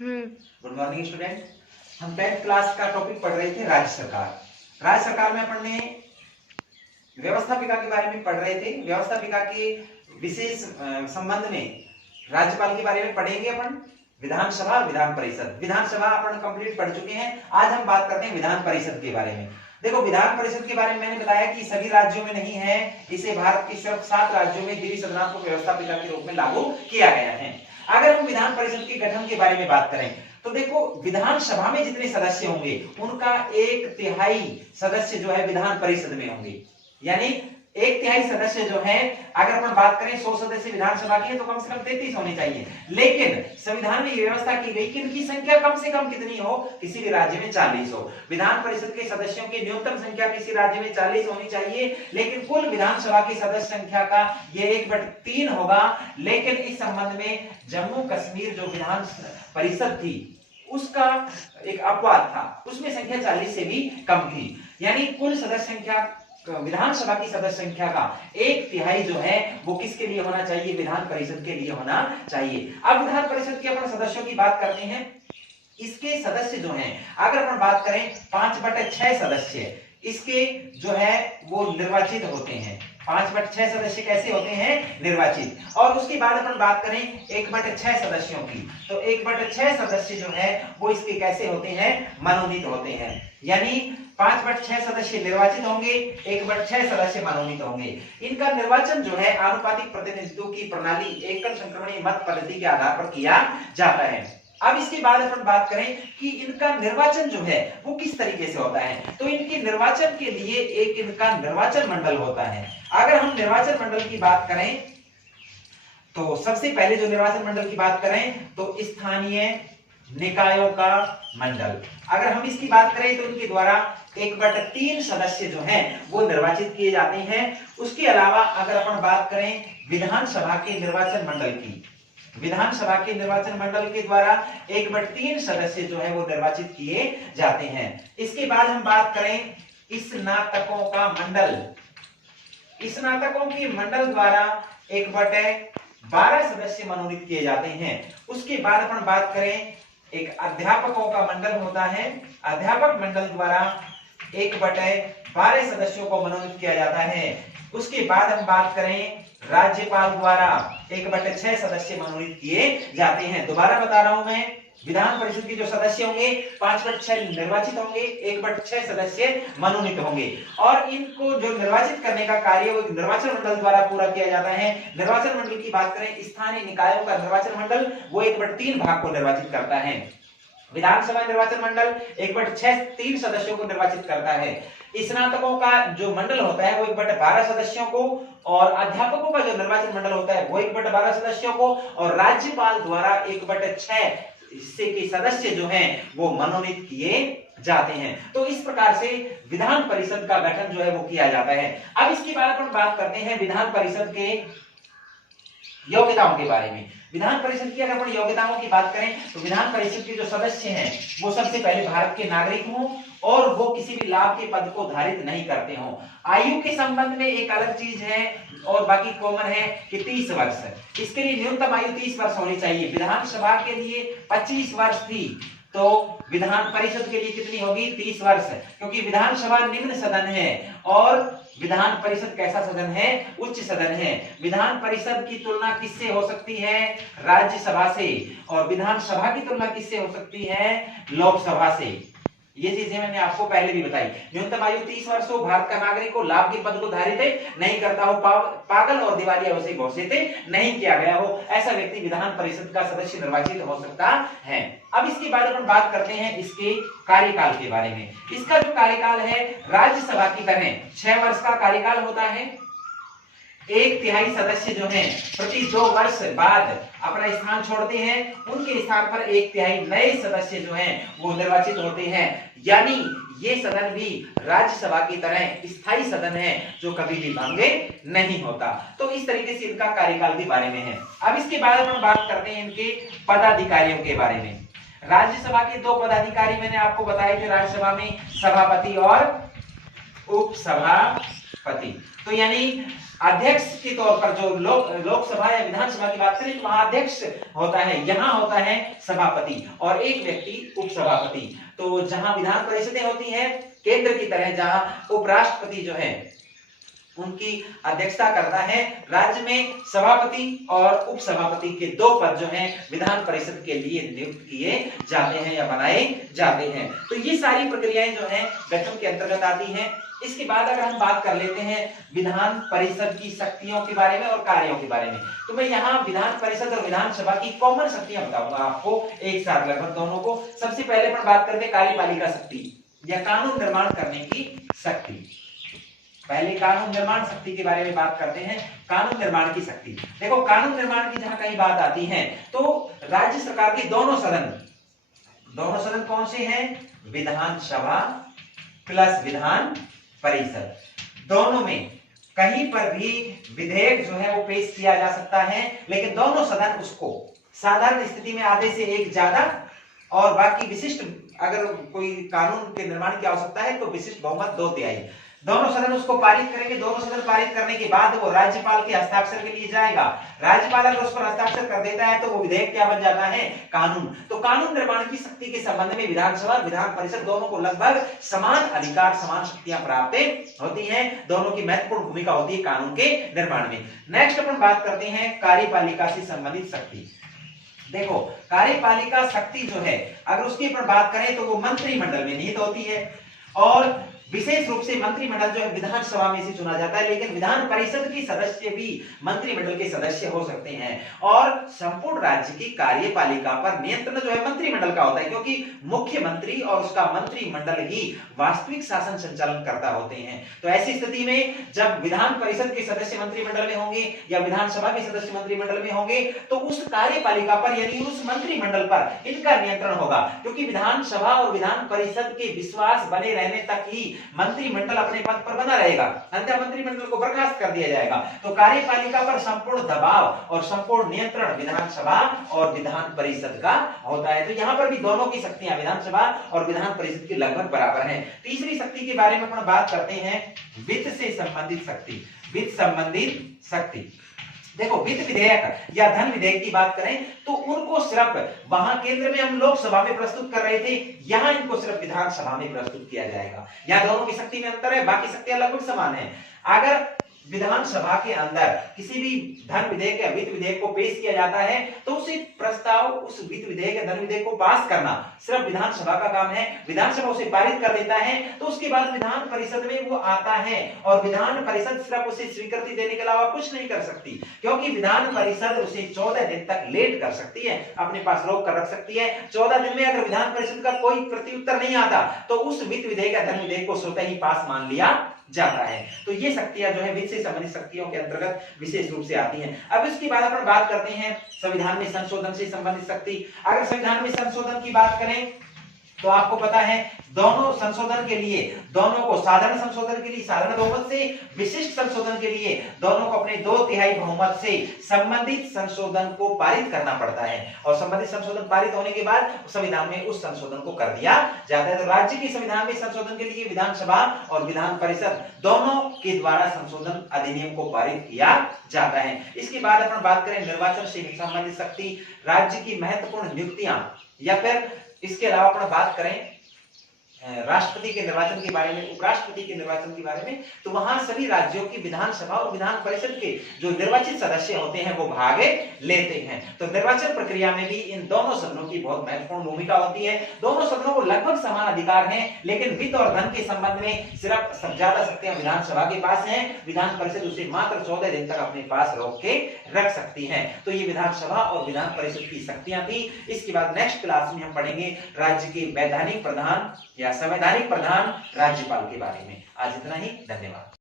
Good morning student. हम 10th class का topic पढ़ रहे थे राज्य सरकार। राज्य सरकार में अपन ने व्यवस्थापिका के बारे में पढ़ रहे थे। व्यवस्थापिका के विशेष संबंध में राज्यपाल के बारे में पढ़ेंगे अपन। विधानसभा और विधान परिषद। विधानसभा अपन कंप्लीट पढ़ चुके हैं। आज हम बात करते हैं विधान परिषद के बारे में। देखो, विधान परिषद के बारे में मैंने बताया कि सभी राज्यों में नहीं है, इसे भारत के सिर्फ 7 राज्यों में द्विसदनात्मक व्यवस्थापिका के रूप में लागू किया गया है। अगर हम विधान परिषद के गठन के बारे में बात करें तो देखो, विधानसभा में जितने सदस्य होंगे उनका 1/3 सदस्य जो है विधान परिषद में होंगे। यानी 1/3 सदस्य जो है, अगर अपन बात करें 100 सदस्य विधानसभा की है तो कम से कम 33 होने चाहिए। लेकिन संविधान में व्यवस्था की गई कि इनकी संख्या कम से कम कितनी हो, किसी भी राज्य में 40 हो। विधान परिषद के सदस्यों की न्यूनतम संख्या किसी राज्य में 40 होनी चाहिए, लेकिन कुल विधानसभा की सदस्य संख्या का ये 1/3 होगा। लेकिन इस संबंध में जम्मू कश्मीर जो विधान परिषद थी उसका एक अपवाद था, उसमें संख्या 40 से भी कम थी। यानी कुल सदस्य संख्या, विधानसभा की सदस्य संख्या का 1/3 जो है वो किसके लिए होना चाहिए, विधान परिषद के लिए होना चाहिए। अब विधान परिषद के अपन सदस्यों की बात करते हैं। इसके सदस्य जो हैं, अगर अपन बात करें 5/6 सदस्य इसके जो है वो निर्वाचित होते हैं। 5/6 सदस्य कैसे होते हैं, निर्वाचित। और उसके बाद अपन बात करें 1/6 सदस्यों की, तो 1/6 सदस्य जो है वो इसके कैसे होते हैं, मनोनीत होते हैं। यानी 5/6 सदस्य निर्वाचित होंगे, 1/6 सदस्य मनोनीत होंगे। इनका निर्वाचन जो है आनुपातिक प्रतिनिधित्व की प्रणाली एकल संक्रमणीय मत पद्धति के आधार पर किया जाता है। अब इसके बाद अपन बात करें कि इनका निर्वाचन जो है वो किस तरीके से होता है, तो इनके निर्वाचन के लिए एक इनका निर्वाचन मंडल होता है। अगर हम निर्वाचन मंडल की बात करें तो सबसे पहले जो निर्वाचन मंडल की बात करें तो स्थानीय निकायों का मंडल। अगर हम इसकी बात करें तो इनके द्वारा 1/3 सदस्य जो हैं वो निर्वाचित किए जाते हैं। उसके अलावा अगर अपन बात करें विधानसभा के निर्वाचन मंडल की, विधानसभा के निर्वाचन मंडल के द्वारा 1/3 सदस्य जो है वो निर्वाचित किए जाते हैं। इसके बाद हम बात करें स्नातकों का मंडल। स्नातकों के मंडल द्वारा 1/12 सदस्य मनोनीत किए जाते हैं। उसके बाद अपन बात करें एक अध्यापकों का मंडल होता है। अध्यापक मंडल द्वारा 1/12 सदस्यों को मनोनीत किया जाता है। उसके बाद हम बात करें राज्यपाल द्वारा 1/6 सदस्य मनोनीत किए जाते हैं। दोबारा बता रहा हूं मैं, विधान परिषद के जो सदस्य होंगे 5/6 निर्वाचित होंगे, 1/6 सदस्य मनोनीत होंगे। और इनको जो निर्वाचित करने का कार्य वो निर्वाचन मंडल द्वारा पूरा किया जाता है। निर्वाचन मंडल की बात करें, स्थानीय निकायों का निर्वाचन मंडल वो 1/3 भाग को निर्वाचित करता है। विधानसभा निर्वाचन मंडल 1/6 3 सदस्यों को निर्वाचित करता है। स्नातकों का जो मंडल होता है वो 1/12 सदस्यों को, और अध्यापकों का जो निर्वाचन मंडल होता है वो 1/12 सदस्यों को, और राज्यपाल द्वारा 1/6 हिस्से के सदस्य जो हैं वो मनोनीत किए जाते हैं। तो इस प्रकार से विधान परिषद का गठन जो है वो किया जाता है। अब इसके बाद अपन बात करते हैं विधान परिषद के योग्यताओं के बारे में। विधान परिषद की अगर अपन योग्यताओं की बात करें तो विधान परिषद के जो सदस्य हैं वो सबसे पहले भारत के नागरिक हों और वो किसी भी लाभ के पद को धारित नहीं करते हों। आयु के संबंध में एक अलग चीज है और बाकी कॉमन है कि 30 वर्ष। इसके लिए न्यूनतम आयु 30 वर्ष होनी चाहिए। विधानसभा के लिए 25 वर्ष थी, तो विधान परिषद के लिए कितनी होगी, 30 वर्ष, क्योंकि विधानसभा निम्न सदन है और विधान परिषद कैसा सदन है, उच्च सदन है। विधान परिषद की तुलना किससे हो सकती है, राज्यसभा से, और विधानसभा की तुलना किससे हो सकती है, लोकसभा से। ये चीजें मैंने आपको पहले भी बताई। न्यूनतम आयु 30 वर्ष हो, भारत का नागरिक हो, लाभ के पद को धारित नहीं करता हो, पागल और दिवालिया उसे घोषित नहीं किया गया हो, ऐसा व्यक्ति विधान परिषद का सदस्य निर्वाचित हो सकता है। अब इसके बाद अपन बात करते हैं इसके कार्यकाल के बारे में। इसका जो कार्यकाल है राज्यसभा की तरह 6 वर्ष का कार्यकाल होता है। 1/3 सदस्य जो हैं प्रति 2 वर्ष बाद अपना स्थान छोड़ते हैं, उनके स्थान पर 1/3 नए सदस्य जो हैं वो निर्वाचित होते हैं। यानी ये सदन भी राज्यसभा की तरह स्थायी सदन है जो कभी भी भंग नहीं होता। तो इस तरीके से इनका कार्यकाल के बारे में है। अब इसके बाद हम बात करते हैं इनके पदाधिकारियों के बारे में। राज्यसभा के 2 पदाधिकारी मैंने आपको बताए थे राज्यसभा में, सभापति और उपसभापति। पति। तो यानी अध्यक्ष के तौर पर जो लोकसभा या विधानसभा की बात करें तो वहां अध्यक्ष होता है, यहां होता है सभापति और एक व्यक्ति उपसभापति। तो जहां विधान परिषदें होती हैं केंद्र की तरह, जहां उपराष्ट्रपति जो है उनकी अध्यक्षता करता है, राज्य में सभापति और उपसभापति के दो पद जो हैं विधान परिषद के लिए नियुक्त किए जाते हैं या बनाए जाते हैं। तो ये सारी प्रक्रियाएं जो हैं गठन के अंतर्गत आती हैं। इसके बाद अगर हम बात कर लेते हैं विधान परिषद की शक्तियों के बारे में और कार्यों के बारे में, तो मैं यहाँ विधान परिषद और विधानसभा की कॉमन शक्तियां बताऊंगा आपको एक साथ लगभग दोनों को। सबसे पहले अपन बात करते हैं कार्यपालिका शक्ति या कानून निर्माण करने की शक्ति। पहले कानून निर्माण शक्ति के बारे में बात करते हैं। कानून निर्माण की शक्ति, देखो कानून निर्माण की जहां कहीं बात आती है तो राज्य सरकार के दोनों सदन कौन से हैं? विधानसभा प्लस विधान परिषद, दोनों में कहीं पर भी विधेयक जो है वो पेश किया जा सकता है, लेकिन दोनों सदन उसको साधारण स्थिति में आधे से एक ज्यादा और बाकी विशिष्ट, अगर कोई कानून के निर्माण की आवश्यकता है तो विशिष्ट बहुमत 2/3, दोनों सदन उसको पारित करेंगे। दोनों सदन पारित करने के बाद वो राज्यपाल के हस्ताक्षर के लिए जाएगा। राज्यपाल अगर उस पर हस्ताक्षर कर देता है तो वो विधेयक क्या बन जाता है? कानून। तो कानून निर्माण की शक्ति के संबंध में विधानसभा और विधान परिषद दोनों को लगभग समान अधिकार, समान शक्तियां प्राप्त होती हैं। दोनों की महत्वपूर्ण भूमिका होती है कानून के निर्माण में। नेक्स्ट अपन बात करते हैं कार्यपालिका से संबंधित शक्ति। देखो कार्यपालिका शक्ति जो है अगर उसकी पर बात करें तो वो मंत्रिमंडल में निहित होती है और विशेष रूप से मंत्रिमंडल जो है विधानसभा में से चुना जाता है, लेकिन विधान परिषद के सदस्य भी मंत्रिमंडल के सदस्य हो सकते हैं। और संपूर्ण राज्य की कार्यपालिका पर नियंत्रण जो है मंत्रिमंडल का होता है, क्योंकि मुख्यमंत्री और उसका मंत्रिमंडल ही वास्तविक शासन संचालन करता होते हैं। तो ऐसी स्थिति में जब विधान परिषद के सदस्य मंत्रिमंडल में होंगे या विधानसभा के सदस्य मंत्रिमंडल में होंगे तो उस कार्यपालिका पर यानी उस मंत्रिमंडल पर इनका नियंत्रण होगा, क्योंकि विधानसभा और विधान परिषद के विश्वास बने रहने तक ही मंत्रिमंडल अपने पद पर बना रहेगा, अन्यथा मंत्रिमंडल को बर्खास्त कर दिया जाएगा। तो कार्यपालिका पर संपूर्ण दबाव और संपूर्ण नियंत्रण विधानसभा और विधान परिषद का होता है। तो यहां पर भी दोनों की शक्तियां विधानसभा और विधान परिषद की लगभग बराबर हैं। तीसरी शक्ति के बारे में अपन बात करते हैं वित्त से संबंधित शक्ति। वित्त संबंधित शक्ति, देखो वित्त विधेयक या धन विधेयक की बात करें तो उनको सिर्फ वहां केंद्र में हम लोकसभा में प्रस्तुत कर रहे थे, यहां इनको सिर्फ विधानसभा में प्रस्तुत किया जाएगा। यहां दोनों की शक्ति में अंतर है, बाकी शक्तियां लगभग समान है। अगर विधानसभा के अंदर किसी भी धन विधेयक या वित्त विधेयक को पेश किया जाता है तो उसे प्रस्ताव, उस वित्त विधेयक या धन विधेयक को पास करना सिर्फ विधानसभा का काम है। विधानसभा उसे पारित कर देता है तो उसके बाद विधान परिषद में वो आता है और विधान परिषद सिर्फ उसे स्वीकृति देने के अलावा कुछ नहीं कर सकती, क्योंकि विधान परिषद उसे 14 दिन तक लेट कर सकती है, अपने पास रोक कर रख सकती है। 14 दिन में अगर विधान परिषद का कोई प्रत्युत्तर नहीं आता तो उस वित्त विधेयक या धन विधेयक को स्वतः ही पास मान लिया जाता है। तो ये शक्तियां जो है वित्त से संबंधित शक्तियों के अंतर्गत विशेष रूप से आती हैं। अब इसके बाद अपन बात करते हैं संविधान में संशोधन से संबंधित शक्ति। अगर संविधान में संशोधन की बात करें तो आपको पता है दोनों संशोधन के लिए, दोनों को साधारण संशोधन के लिए साधारण बहुमत से, विशिष्ट संशोधन के लिए दोनों को अपने 2/3 बहुमत से संबंधित संशोधन को पारित करना पड़ता है और संबंधित संशोधन पारित होने के बाद संविधान में उस संशोधन को कर दिया जाता है। तो राज्य के संविधान में संशोधन के लिए विधानसभा और विधान परिषद दोनों के द्वारा संशोधन अधिनियम को पारित किया जाता है। इसके बाद अपन बात करें निर्वाचन से संबंधित शक्ति, राज्य की महत्वपूर्ण नियुक्तियां या फिर इसके अलावा अपन बात करें राष्ट्रपति के निर्वाचन के बारे में, उपराष्ट्रपति के निर्वाचन के बारे में, तो वहां सभी राज्यों की विधानसभा और विधान परिषद के जो निर्वाचित सदस्य होते हैं वो भाग लेते हैं। तो निर्वाचन प्रक्रिया में भी इन दोनों सदनों की बहुत महत्वपूर्ण भूमिका होती है। दोनों सदनों को लगभग समान अधिकार हैं, लेकिन वित्त और धन के संबंध में सिर्फ ज्यादा शक्तियां विधानसभा के पास हैं। विधान परिषद उसे मात्र 14 दिन तक अपने पास रोक के रख सकती है। तो ये विधानसभा और विधान परिषद की शक्तियां थी। इसके बाद नेक्स्ट क्लास में हम पढ़ेंगे राज्य के वैधानिक प्रधान या संवैधानिक प्रधान राज्यपाल के बारे में। आज इतना ही, धन्यवाद।